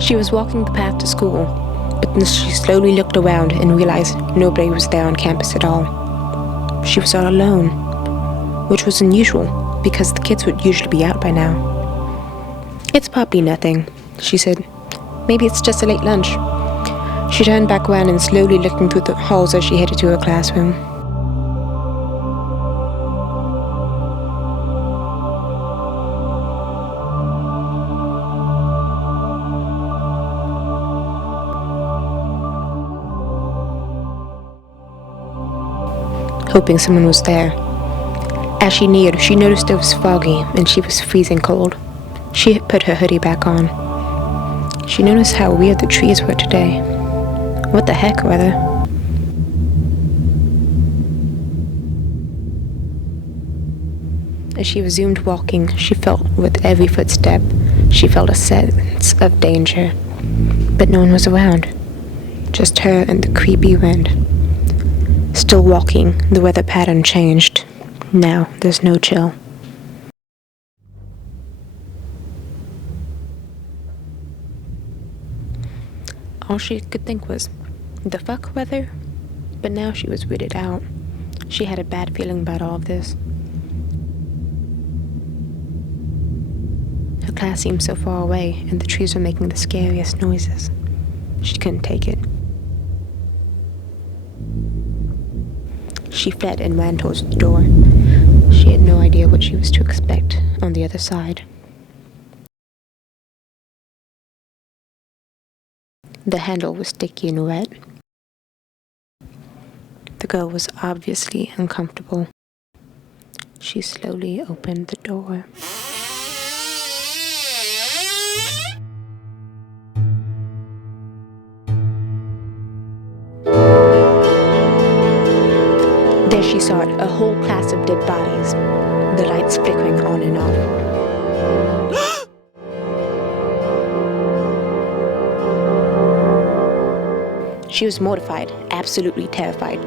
She was walking the path to school, but then she slowly looked around and realized nobody was there on campus at all. She was all alone, which was unusual because the kids would usually be out by now. "It's probably nothing," she said. "Maybe it's just a late lunch." She turned back around and slowly looking through the halls as she headed to her classroom. Hoping someone was there. As she neared, she noticed it was foggy and she was freezing cold. She put her hoodie back on. She noticed how weird the trees were today. What the heck, weather? As she resumed walking, she felt with every footstep, she felt a sense of danger. But no one was around. Just her and the creepy wind. Still walking, the weather pattern changed. Now there's no chill. All she could think was, the fuck weather? But now she was weirded out. She had a bad feeling about all of this. Her class seemed so far away, and the trees were making the scariest noises. She couldn't take it. She fled and ran towards the door. She had no idea what she was to expect on the other side. The handle was sticky and wet. The girl was obviously uncomfortable. She slowly opened the door. There she saw it, a whole class of dead bodies, the lights flickering on and off. She was mortified, absolutely terrified.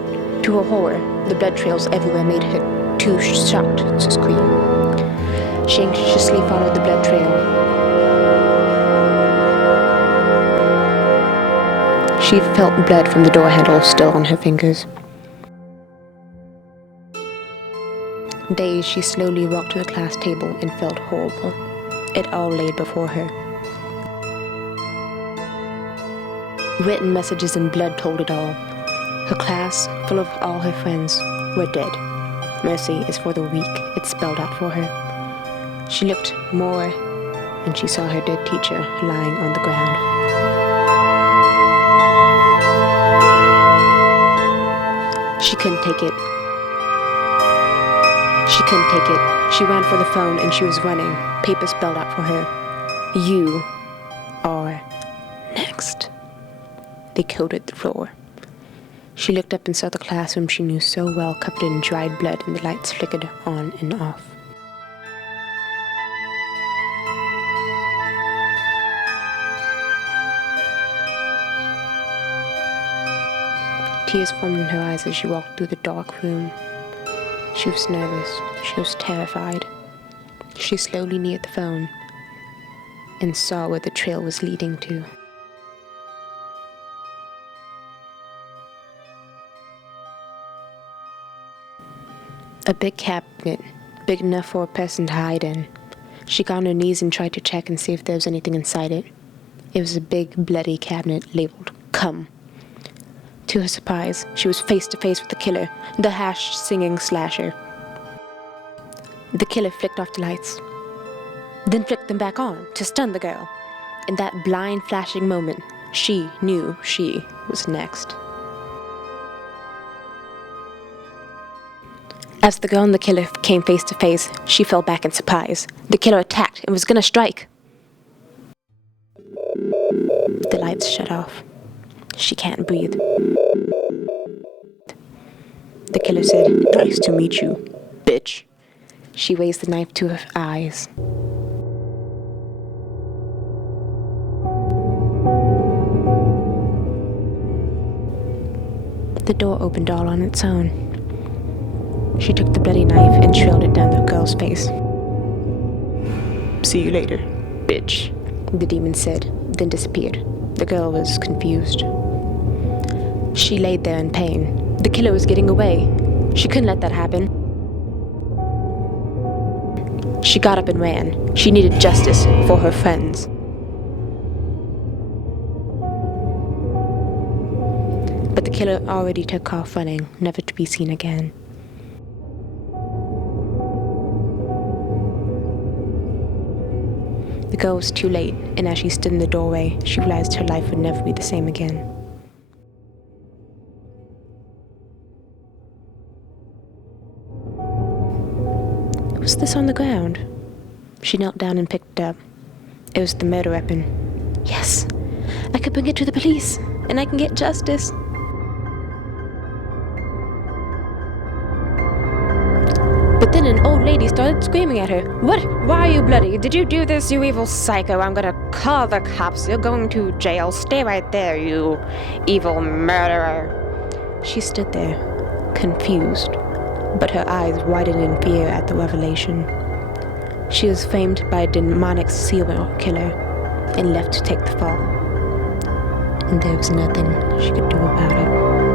To her horror, the blood trails everywhere made her too shocked to scream. She anxiously followed the blood trail. She felt blood from the door handle still on her fingers. Dazed, she slowly walked to the class table and felt horrible. It all laid before her. Written messages in blood told it all. Her class, full of all her friends, were dead. Mercy is for the weak, it spelled out for her. She looked more, and she saw her dead teacher lying on the ground. She couldn't take it. She couldn't take it. She ran for the phone and she was running. Paper spelled out for her. "You are next." They coated the floor. She looked up and saw the classroom she knew so well covered in dried blood, and the lights flickered on and off. Tears formed in her eyes as she walked through the dark room. She was nervous. She was terrified. She slowly neared the phone and saw where the trail was leading to. A big cabinet, big enough for a person to hide in. She got on her knees and tried to check and see if there was anything inside it. It was a big, bloody cabinet labeled "Come." To her surprise, she was face to face with the killer, the singing slasher. The killer flicked off the lights, then flicked them back on to stun the girl. In that blind flashing moment, she knew she was next. As the girl and the killer came face to face, she fell back in surprise. The killer attacked and was gonna strike. The lights shut off. She can't breathe. The killer said, "Nice to meet you, bitch." She raised the knife to her eyes. The door opened all on its own. She took the bloody knife and trailed it down the girl's face. "See you later, bitch," the demon said. then disappeared. The girl was confused. She laid there in pain. The killer was getting away. She couldn't let that happen. She got up and ran. She needed justice for her friends. But the killer already took off running, never to be seen again. The girl was too late, and as she stood in the doorway, she realized her life would never be the same again. What's this on the ground? She knelt down and picked it up. It was the murder weapon. Yes, I could bring it to the police, and I can get justice. But then an old lady started screaming at her. What? Why are you bloody? Did you do this, you evil psycho? I'm gonna call the cops. You're going to jail. Stay right there, you evil murderer. She stood there, confused, but her eyes widened in fear at the revelation. She was framed by a demonic serial killer and left to take the fall. And there was nothing she could do about it.